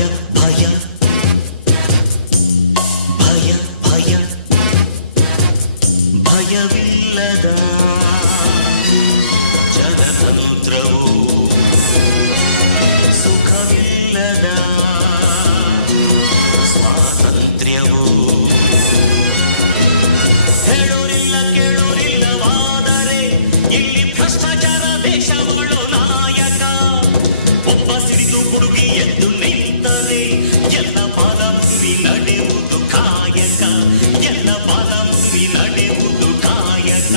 ಭಯ ಭಯ ಭಯ ಭಯ ಭಯವಿಲ್ಲದ ಜನತಂತ್ರವು ಸುಖವಿಲ್ಲದ ಸ್ವಾತಂತ್ರ್ಯವು ಹೇಳೋರಿಲ್ಲ ಕೇಳೋರಿಲ್ಲವಾದರೆ ಇಲ್ಲಿ ಭ್ರಷ್ಟಾಚಾರ ದೇಶಗಳು ನಾಯಕ ಒಬ್ಬ ಸಿಡಿದು ಹುಡುಗಿ ಎದ್ದು ನಿಂತರೆ ಎಲ್ಲ ಬಾಲ ಮುರಿ ನಡೆಯುವುದು ಕಾಯಕ ಎಲ್ಲ ಬಾಲ ಮುರಿ ನಡೆಯುವುದು ಕಾಯಕ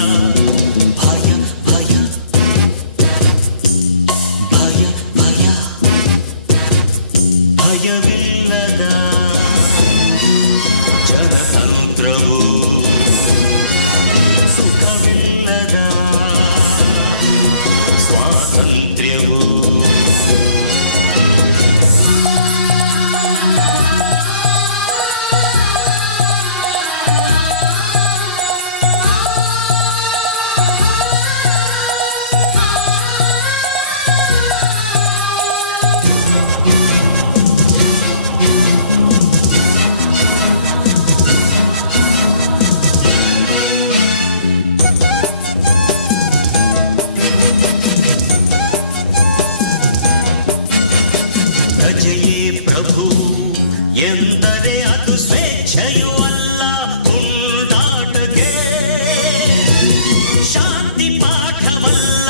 ಭಯ ಭಯ ಭಯ ಭಯ ಭಯವಿಲ್ಲದ ಜನತಂತ್ರವು ಸುಖವಿಲ್ಲದ ಸ್ವಾತಂತ್ರ್ಯವು ಪ್ರಜೆಯೇ ಪ್ರಭು ಎಂದರೆ ಅದು ಸ್ವೇಚ್ಛೆಯೂ ಅಲ್ಲ ಉಂಟಾಟಕ್ಕೆ ಶಾಂತಿ ಪಾಠವಲ್ಲ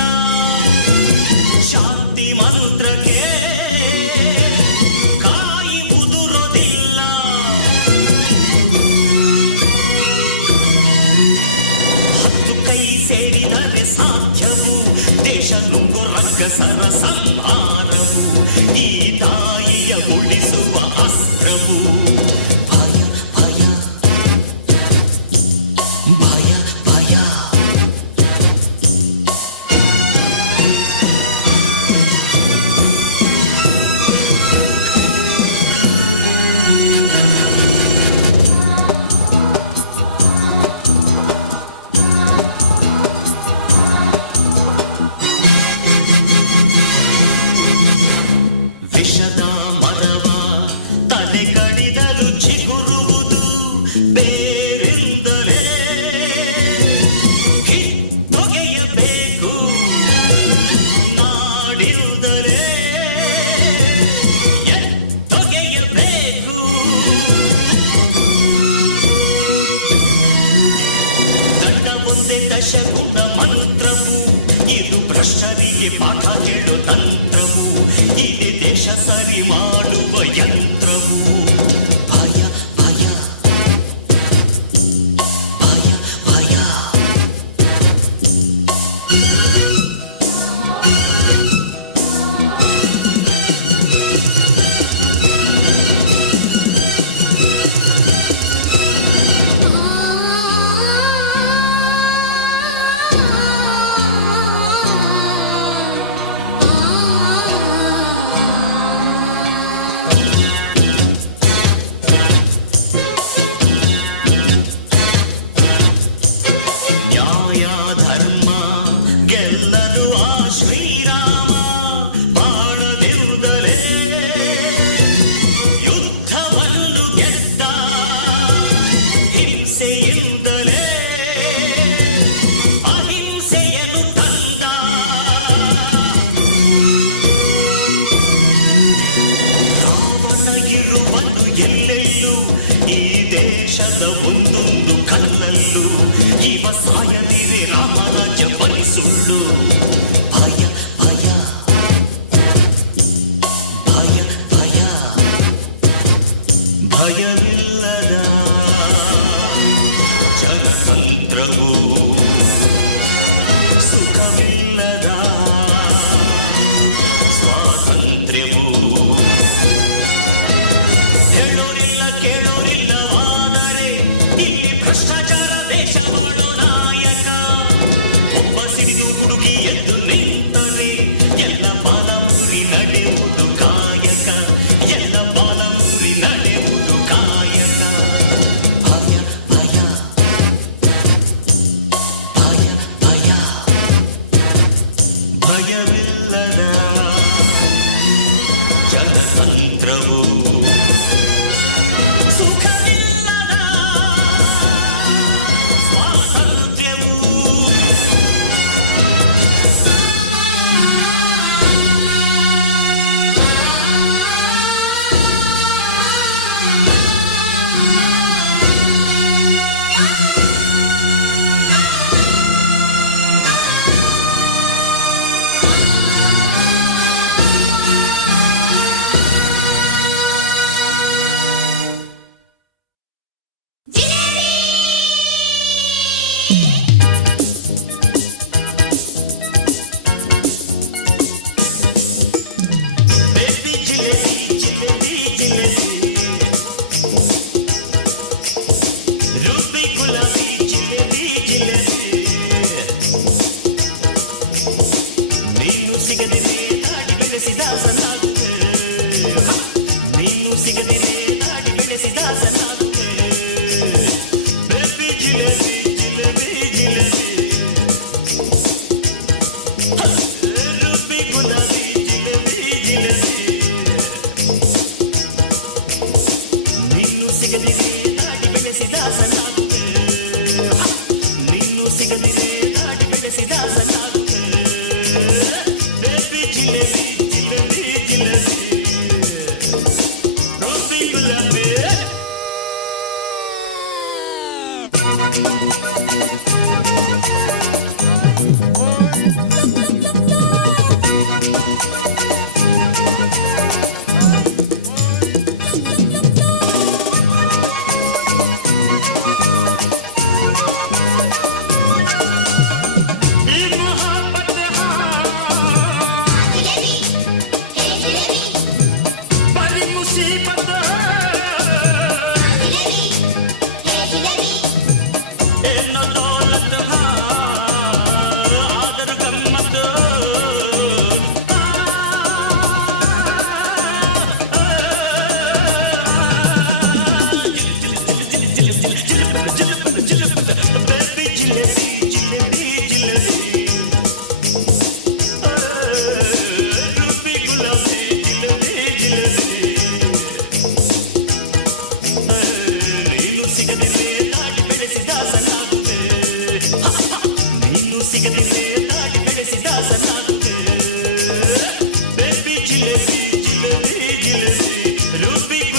ಶಾಂತಿ ಮಂತ್ರಕ್ಕೆ ಕಾಯಿ ಉದುರೋದಿಲ್ಲ ಹತ್ತು ಕೈ ಸೇರಿದರೆ ಸಾಧ್ಯವು ದೇಶ ನುಂಗು ರಕ್ಕಸರ ಸಂಹಾರವು ಈ ತಾಯಿಯ ಉಳಿಸುವ ಅಸ್ತ್ರವು ಭಯ ಭಯ ಭಯ ಭಯ ವಿಷದ ಮರವ ತಲೆ ಕಡಿದರೂ ಚಿಗುರುವುದು ಬೇರೆಂದರೆ ಕಿತ್ತೊಗೆಯಬೇಕು ನಾಡಿರುವುದರೆ ಎತ್ತೊಗೆಯಬೇಕು ದಂಡ ಒಂದೇ ದಶಗುಣ ಮಂತ್ರವು ಇದು ಭ್ರಷ್ಟರಿಗೆ ಪಾಠ ಹೇಳು ತಂತ್ರವು ಇದೇ ದೇಶ ಸರಿ ಮಾಡುವ ಯಂತ್ರವು ಭಯ ಭಯ ಭಯ ಭಯ ನ್ಯಾಯ ಧರ್ಮ ಗೆಲ್ಲಲು ಆ ಶ್ರೀರಾಮ ಬಾಳದಿರುವುದಲೇ ಯುದ್ಧವನ್ನು ಗೆದ್ದ ಹಿಂಸೆಯಿಂದಲೇ ಅಹಿಂಸೆಯನ್ನು ತಂದ ರಾವಣ ಇರುವುದು ಎಲ್ಲೆಲ್ಲೂ ಈ ದೇಶದ ಒಂದೊಂದು ಕಲ್ಲಲ್ಲೂ ಇವ ಸಾಯದಿರೆ ರಾಮರಾಜ್ಯ ಬಲಿಸುಳ್ಳು ಭಯ ಭಯ ಭಯ ಭಯ ಭಯವಿಲ್ಲದ ಜನತಂತ್ರವು ಸುಖವಿಲ್ಲದ ಸ್ವಾತಂತ್ರ್ಯವು ಹೇಳೋರಿಲ್ಲ ಕೇಳೋರಿಲ್ಲವಾದರೆ ಇಲ್ಲಿ ಭ್ರಷ್ಟಾಚಾರ ದೇಶಗಳು ನಾಯಕ ಒಬ್ಬ ಸಿಡಿದು ಹುಡುಗಿ ಎದ್ದು ನಿಂತರೆ ಎಲ್ಲ ಬಾಲ ಮುರಿ ನಡೆಯುವುದು ಕಾಯಕ ಎಲ್ಲ ಬಾಲ ಮುರಿ ನಡೆಯುವುದು ಕಾಯಕ ಭಯ ಭಯ ಭಯ ಭಯ ಭಯವಿಲ್ಲದ ಜನತಂತ್ರವು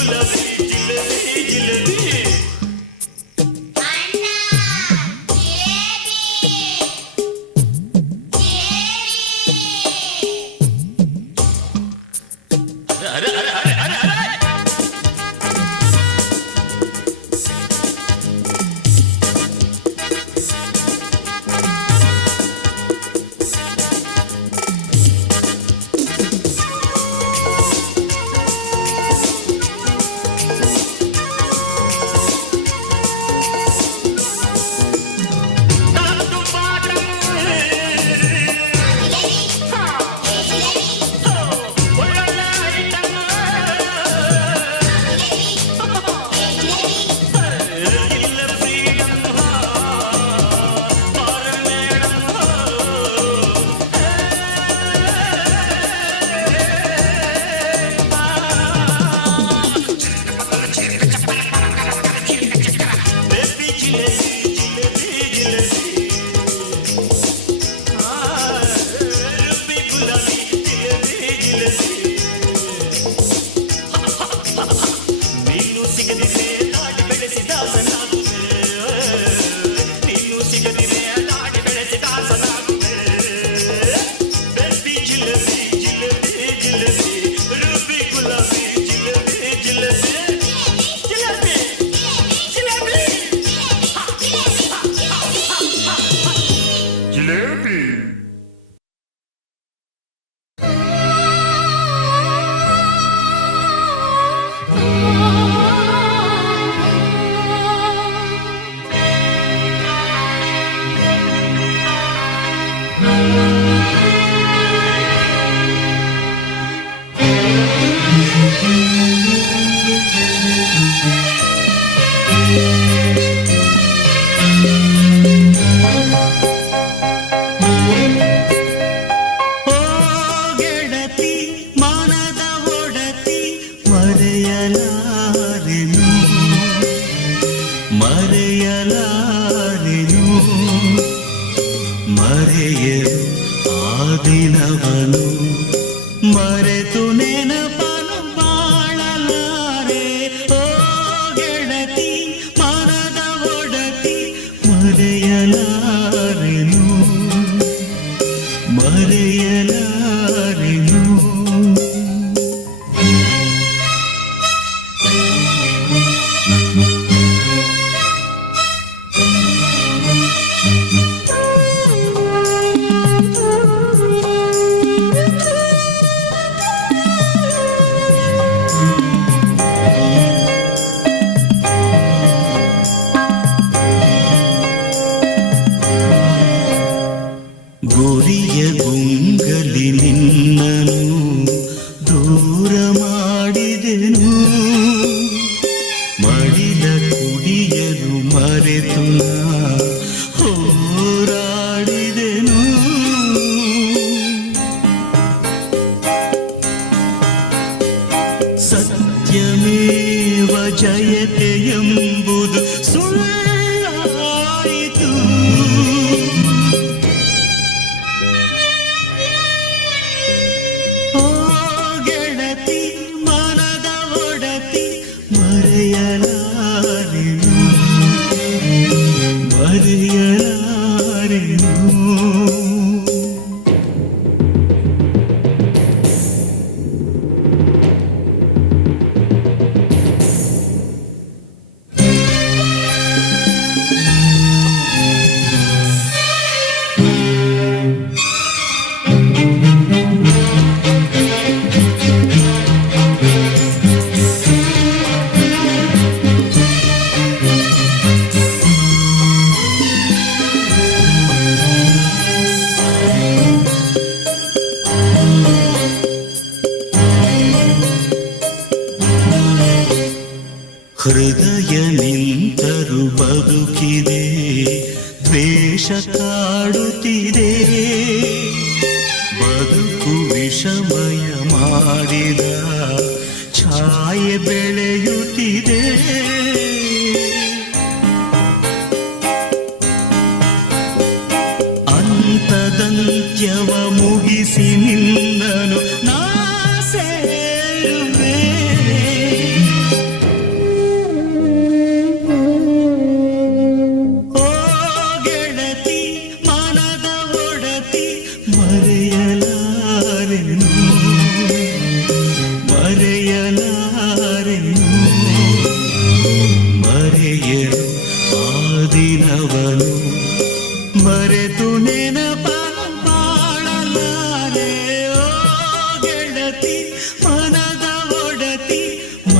ಗುಲಾಬಿ ಜಿಲೇಬಿ ಜಿಲೇಬಿ ಮರೆಯಲು ಆ ದಿನವನು ಮರೆತು ನೆನಪನು ಬಾಳಲಾರೆ ಓ ಗೆಳತಿ ಮನದ ಒಡತಿ ಮರೆಯಲಾರೆನು ಮರೆಯಲಾರೆನು ಗುರಿಯ ಗುಂಗಲಿ ನಿನ್ನನು ದೂರ ಮಾಡಿದೆನು ಮಡಿಲ ಕುಡಿಯಲು ಮರೆತು ಹೋರಾಡಿದೆನು ಸತ್ಯಮೇವ ಜಯತೆ ಎಂಬುದು ಸುಳ್ಳಾಯಿತು ಮರೆಯಲಾರೆನು ಮರೆಯಲಾರೆನು ಹೃದಯ ನಿಂತರು ಬದುಕಿದೆ ದ್ವೇಷ ಕಾಡುತ್ತಿದೆ ಬದುಕು ವಿಷಮಯ ಮಾಡಿದ ಛಾಯೆ ಬೆಳೆಯುತ್ತಿದೆ ಅಂತದಂತ್ಯವ ಮುಗಿಸಿ ನಿನ್ನನು ನಾ ಸೇರುವೆ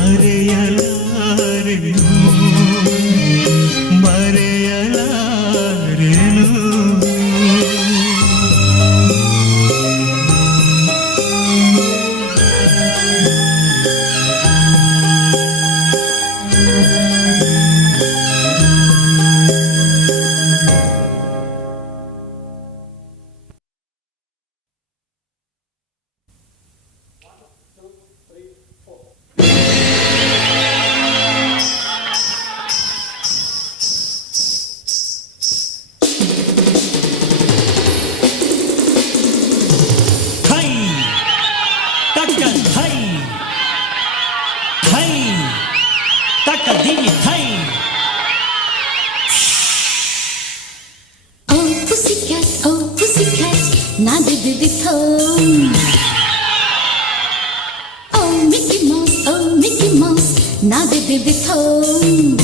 ಮರೆಯಲಾರೆನು ಮರೆಯಲಾರೆನು ಥೈ ತಕ್ಕ ಥೈ ಥೈ ತಕ್ಕ ದಿಗಿ Thi Oh pussycat, na di di di thum. Oh Mickey Mouse, na di di di thum.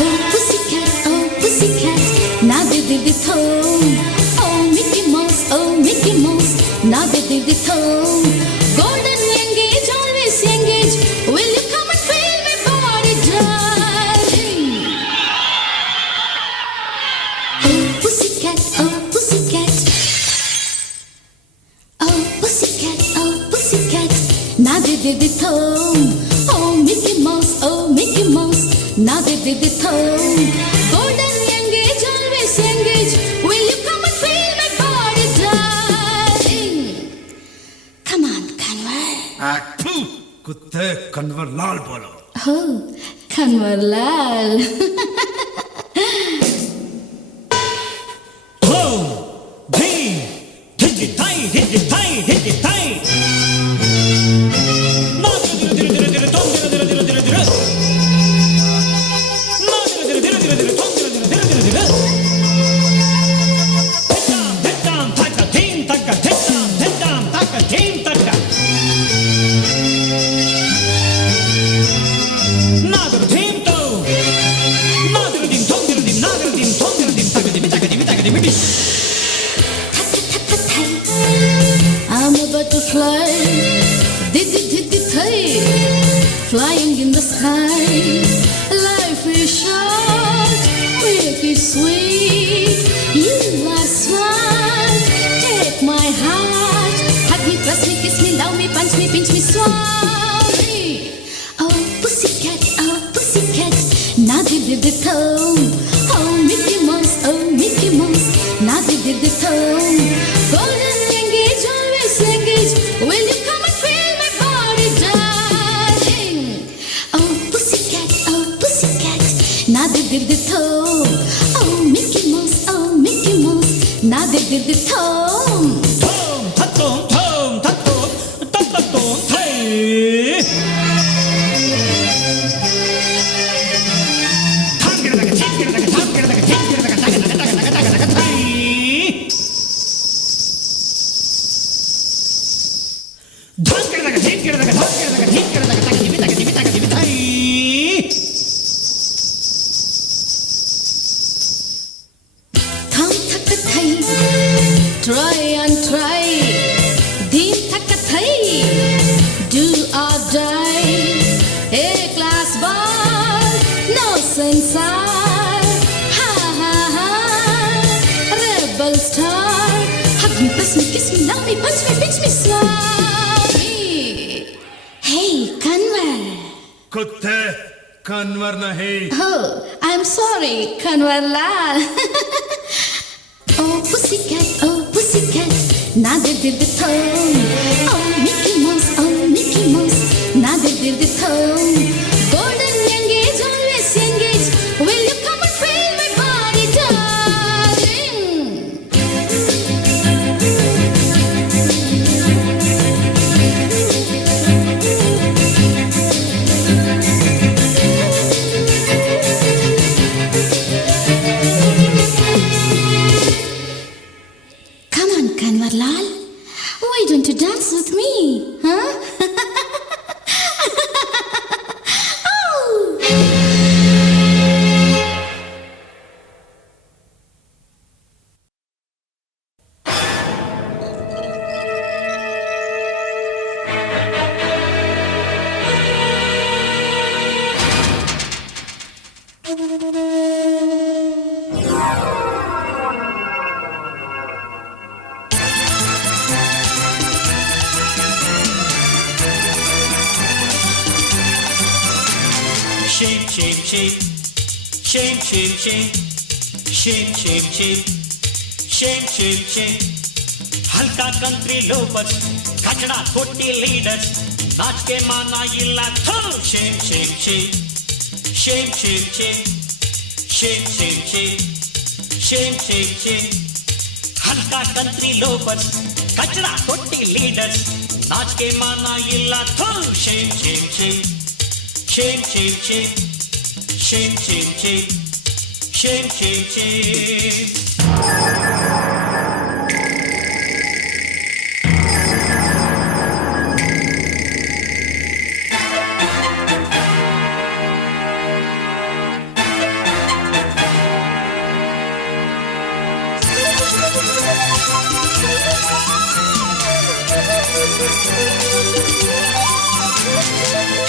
Oh pussycat, na di di di thum. Oh Mickey Mouse, na di di di thum. Golden engage, always engage. Will you come and feel my body, darling? Oh pussycat, na di di di thum. Oh Mickey Mouse, na di di di thum. Golden engage, always engage. Will you come and feel my body, darling? Come on, Kanwar. कुत्ते कन्वर लाल बोलो. Oh, Kanwar Lal. ಥೋ ಧೀ ಧಿಗಿ ಥೈ ಧಿಗಿ ಥೈ ಧಿಗಿ ಥೈ ನಾ ದಿರ ದಿರ ದಿರ ದಿರ ತೊಂ ದಿರ ದಿರ ದಿರ ದಿರ ದಿರ ನಾ ದಿರ ದಿರ ದಿರ ದಿರ ದಿರ ತೊಂ ದಿರ ದಿರ ದಿರ ದಿರ ದಿರ ಧಿಟ್ಟಾಂ ತಕ್ಕ ಧೀಂ ತಕ್ಕ ಧಿಟ್ಟಾಂ ತಕ್ಕ ಧೀಂ ತಕ್ಕ ನಾಗರ ಧೀಂ ತೋ ನಾಗರ ದಿಂ ತೊಂ ದಿರ ದಿಂ ನಾಗರ ದಿಂ ತೊಂ ದಿರ ದಿಂ ತಕ್ಕ ದಿಮಿ ತಕ್ಕ ದಿಮಿ ತಕ್ಕ ದಿಮಿ I'm about to fly, diddy, flying in the sky. Life is short, make it sweet. You are smart, take my heart. Hug me, press me, kiss me, love me, punch me, pinch me, swami. Oh pussycat, na di thum. Oh Mickey Mouse, na di thum. Golden engage, always engage. Will you come and feel my body, darling? Oh pussycat, na di thum. Oh Mickey Mouse, na di thum. ಥೋಂ ಥತ್ತೋಂ ಥೋಂ ಥತ್ತೋಂ ತತ್ತತ್ತೋಂ ಥೈ ಥಾಂಗಿರದಗ ಥಾಂಗಿರದಗ ಥಾಂಗಿರದಗ ಥಾಂಗಿರದಗ ತಗ ತಗ ತಗ ತಗ ತಗ ತಗ ಥೈ ಧಾಂಗಿರದಗ ಥೀಂಗಿರದಗ ಧಾಂಗಿರದಗ ಥೀಂಗಿರದಗ ತಗ ದಿಮಿ ತಗ ದಿಮಿ ತಗ ದಿಮಿ Thi Thum thakka thai, try and try. Deen thakka thai, do or die. A class ball, no censor. Ha ha ha, rebel star. Hug me, press me, kiss me, love me, punch me, pinch me, swami. Hey, Kanwar. कुत्ते कन्वर नहीं. Oh, I'm sorry, Kanwar Lal. Oh pussycat, na di di thum. Oh Mickey Mouse, na di di thum. Golden engage, always engage. Will you come and feel my body, darling? Come on, Kanwar Lal. Why don't you dance shame, shame, shame, shame, shame, shame, shame, shame, shame, shame, shame. हल्का country लोबर्स कचड़ा कोटी leaders नाच के माना इल्ला थो shame shame shame shame shame shame shame shame shame shame shame हल्का country लोबर्स कचड़ा कोटी लीडर्स नाच के माना इल्ला थो shame shame shame shame shame shame shame shame shame shame Shem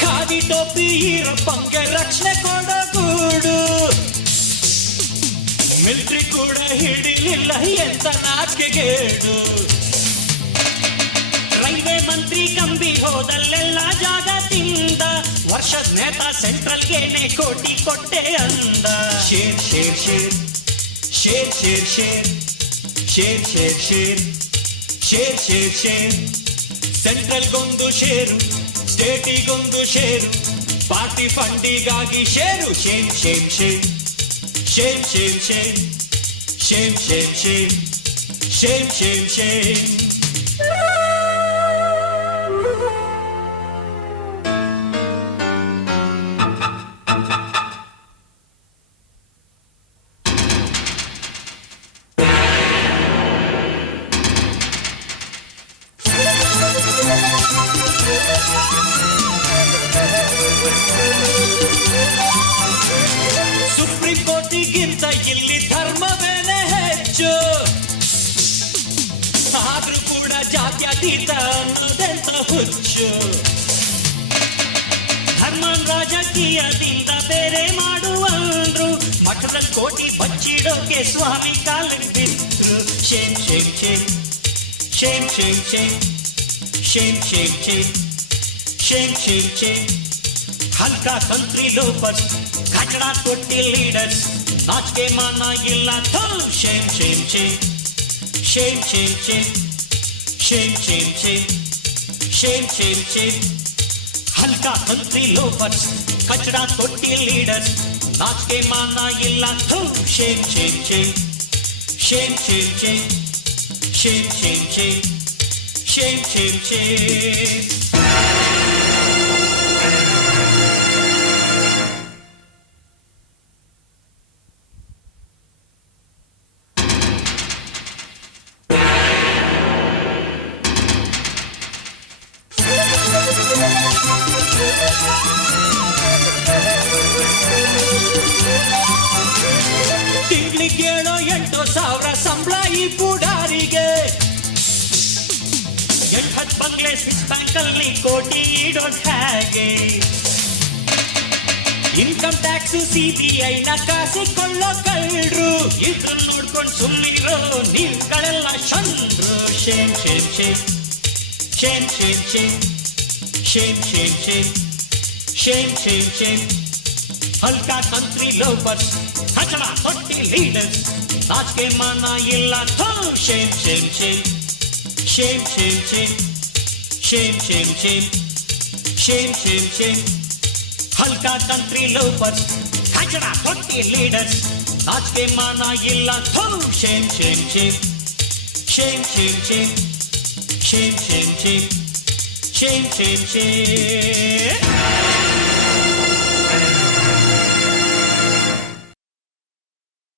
khadi ಟೋಪಿ ಇರಪ್ಪಂಗೆ ರಕ್ಷಣೆ ಕೊಡಗೂಡು ಮಿಲಿಟರಿ ಕೂಡ ಹಿಡಿಲಿಲ್ಲ ಎಂತ ನಾಚಿಕೆಗೇಡು ರೈಲ್ವೆ ಮಂತ್ರಿ ಕಂಬಿ ಹೋದಲ್ಲೆಲ್ಲ ಜಾಗ ತಿಂದ ವರ್ಷದ ನೇತ ಸೆಂಟ್ರಲ್ಗೇನೆ ಕೋಟಿ ಕೊಟ್ಟೆ ಅಂದ share share share share share share share share share share share share ಸೆಂಟ್ರಲ್ಗೊಂದು ಶೇರು ಸ್ಟೇಟಿಗೊಂದು ಶೇರು ಪಾರ್ಟಿ ಫಂಡಿಗಾಗಿ share shame shame shame shame shame shame shame shame shame shame shame shame supreme ಕೋರ್ಟಿಗಿಂತ ಇಲ್ಲಿ ಧರ್ಮವೇನೆ ಹೆಚ್ಚು ಆದ್ರೂ ಕೂಡ ಜಾತ್ಯತೀತ ಅನ್ನೋದೆಂತ ಹುಚ್ಚು ಧರ್ಮ ರಾಜಕೀಯದಿಂದ ಬೇರೆ ಮಾಡುವಂದ್ರು ಮಠದಲ್ಲಿ ಕೋಟಿ ಬಚ್ಚಿಡೋಕೆ ಸ್ವಾಮಿ ಕಾಲಿಗೆ ಬಿದ್ರು shame shame shame shame shame shame shame shame shame shame shame हल्का कंट्री लोपर्स कचड़ा कोटी लीडर्स नाच के माना इल्ला थो shame shame shame shame shame shame shame shame shame shame shame shame हल्का कंट्री लोपर्स कचड़ा कोटी लीडर्स नाच के माना इल्ला थो shame shame shame shame shame shame shame shame shame shame shame ತಿಂಗ್ಳಿಗೇಳೋ 8,000 ಸಂಬಳ ಈ ಪುಡಾರಿಗೆ 8 ಬಂಗ್ಲೆ ಸ್ವಿಸ್ ಬ್ಯಾಂಕ್ ಅಲ್ಲಿ ಕೋಟಿ ಇಡೋದ್ ಹೇಗೆ ಇನ್ಕಮ್ ಟ್ಯಾಕ್ಸ್ ಸಿಬಿಐ ನ ಕಾಸಿಕೊಳ್ಳೋ ಕಳ್ರು ಇದ್ರ ನೋಡ್ಕೊಂಡು ಸುಮ್ಮನಿರೋ ನೀವುಗಳೆಲ್ಲ ಶಂದ್ರು shame shame shame shame shame shame shame shame shame shame shame हल्का कंट्री लोपर्स कचड़ा कोटी लीडर्स नाच के माना इल्ला थो shame shame shame shame shame shame shame shame shame shame shame हल्का कंट्री लोपर्स कचड़ा कोटी लीडर्स नाच के माना इल्ला थो shame shame shame shame shame shame shame shame shame shame shame Shem